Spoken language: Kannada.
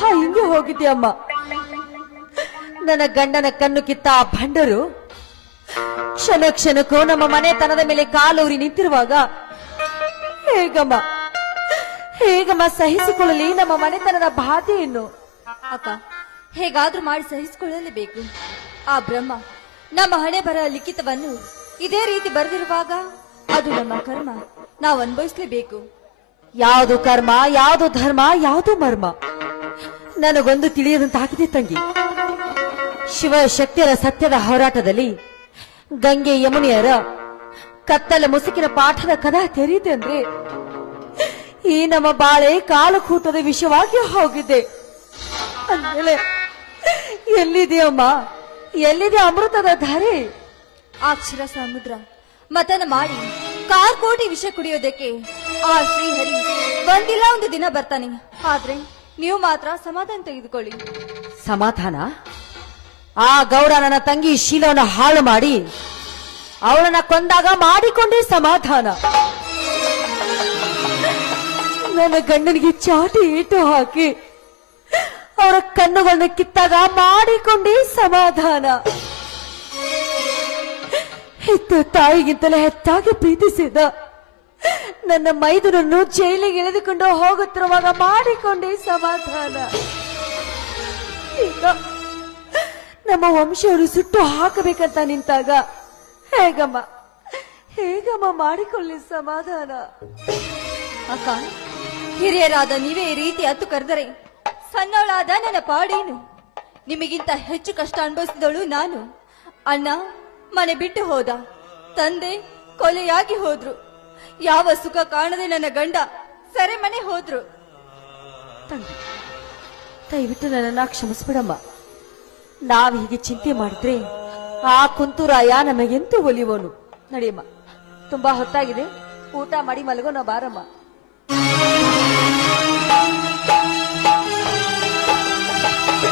ಹಿಂಗೆ ಹೋಗಿದ್ದೆ ಅಮ್ಮ. ನನ್ನ ಗಂಡನ ಕಣ್ಣು ಕಿತ್ತ ಆ ಭಂಡರು ಕ್ಷಣ ಕ್ಷಣಕ್ಕೂ ನಮ್ಮ ಮನೆತನದ ಮೇಲೆ ಕಾಲೂರಿ ನಿಂತಿರುವಾಗ ಹೇಗಮ್ಮ ಸಹಿಸಿಕೊಳ್ಳಲಿ ನಮ್ಮ ಮನೆತನದ ಬಾಧೆಯನ್ನು? ಅಕ್ಕ, ಹೇಗಾದ್ರೂ ಮಾಡಿ ಸಹಿಸಿಕೊಳ್ಳಲೇಬೇಕು. ಆ ಬ್ರಹ್ಮ ನಮ್ಮ ಹಣೆ ಬರ ಲಿಖಿತವನ್ನು ಇದೇ ರೀತಿ ಬರೆದಿರುವಾಗ ಅದು ನಮ್ಮ ಕರ್ಮ, ನಾವು ಅನುಭವಿಸಲೇಬೇಕು. ಯಾವುದು ಕರ್ಮ, ಯಾವುದು ಧರ್ಮ, ಯಾವುದು ಮರ್ಮ ನನಗೊಂದು ತಿಳಿಯದಂತಾಗಿದೆ ತಂಗಿ. ಶಿವ ಶಕ್ತಿಯರ ಸತ್ಯದ ಹೋರಾಟದಲ್ಲಿ ಗಂಗೆ ಯಮುನಿಯರ ಕತ್ತಲ ಮುಸುಕಿನ ಪಾಠದ ಕದ ತೆರೀತೆ ಅಂದ್ರೆ ಈ ನಮ್ಮ ಬಾಳೆ ಕಾಲಕೂಟದ ವಿಷಯವಾಗಿ ಹೋಗಿದೆ. ಅಂದ್ಮೇಲೆ ಎಲ್ಲಿದೆ ಅಮ್ಮ, ಎಲ್ಲಿದೆ ಅಮೃತದ ಧಾರೆ? ಆ ಕ್ಷೀರ ಸಮುದ್ರ ಮತನ ಮಾಡಿ ಕಾರ್ಕೋಟಿ ವಿಷ ಕುಡಿಯೋದಕ್ಕೆ ಆ ಶ್ರೀಹರಿ ಒಂದಿಲ್ಲ ಒಂದು ದಿನ ಬರ್ತಾನೆ. ಆದ್ರೆ ನೀವು ಮಾತ್ರ ಸಮಾಧಾನ ತೆಗೆದುಕೊಳ್ಳಿ. ಸಮಾಧಾನ? ಆ ಗೌಡ ನನ್ನ ತಂಗಿ ಶೀಲವನ್ನ ಹಾಳು ಮಾಡಿ ಅವಳನ್ನ ಕೊಂದಾಗ ಮಾಡಿಕೊಂಡೇ ಸಮಾಧಾನ. ನನ್ನ ಗಂಡನಿಗೆ ಚಾಟಿ ಏಟು ಹಾಕಿ ಅವರ ಕಣ್ಣುಗಳನ್ನ ಕಿತ್ತಾಗ ಮಾಡಿಕೊಂಡೇ ಸಮಾಧಾನ. ಹೆತ್ತ ತಾಯಿಗಿಂತಲೇ ಹೆಚ್ಚಾಗಿ ಪ್ರೀತಿಸಿದ ನನ್ನ ಮೈದುನನ್ನು ಜೈಲಿಗೆ ಎಳೆದುಕೊಂಡು ಹೋಗುತ್ತಿರುವಾಗ ಮಾಡಿಕೊಂಡೇ ಸಮಾಧಾನ. ಈಗ ನಮ್ಮ ವಂಶವನ್ನು ಸುಟ್ಟು ಹಾಕಬೇಕಂತ ನಿಂತಾಗ ಹೇಗಮ್ಮ ಮಾಡಿಕೊಳ್ಳಿ ಸಮಾಧಾನ? ಅಕ್ಕ, ಹಿರಿಯರಾದ ನೀವೇ ಈ ರೀತಿ ಹತ್ತು ಕರೆದರೆ ಸಣ್ಣವಳಾದ ನನ್ನ ಪಾಡೇನು? ನಿಮಗಿಂತ ಹೆಚ್ಚು ಕಷ್ಟ ಅನುಭವಿಸಿದವಳು ನಾನು. ಅಣ್ಣ ಮನೆ ಬಿಟ್ಟು ಹೋದ, ತಂದೆ ಕೊಲೆಯಾಗಿ ಹೋದ್ರು, ಯಾವ ಸುಖ ಕಾಣದೆ ನನ್ನ ಗಂಡ ಸೆರೆಮನೆ ಹೋದ್ರು. ತಂದೆ, ದಯವಿಟ್ಟು ನನ್ನನ್ನ ಕ್ಷಮಿಸ್ಬಿಡಮ್ಮ. ನಾವ್ ಹೀಗೆ ಚಿಂತೆ ಮಾಡಿದ್ರೆ ಆ ಕುಂತೂರಾಯ ನಮಗೆಂತೂ ಒಲಿಯೋನು. ನಡಿಯಮ್ಮ, ತುಂಬಾ ಹೊತ್ತಾಗಿದೆ, ಊಟ ಮಾಡಿ ಮಲಗೋಣ ಬಾರಮ್ಮ.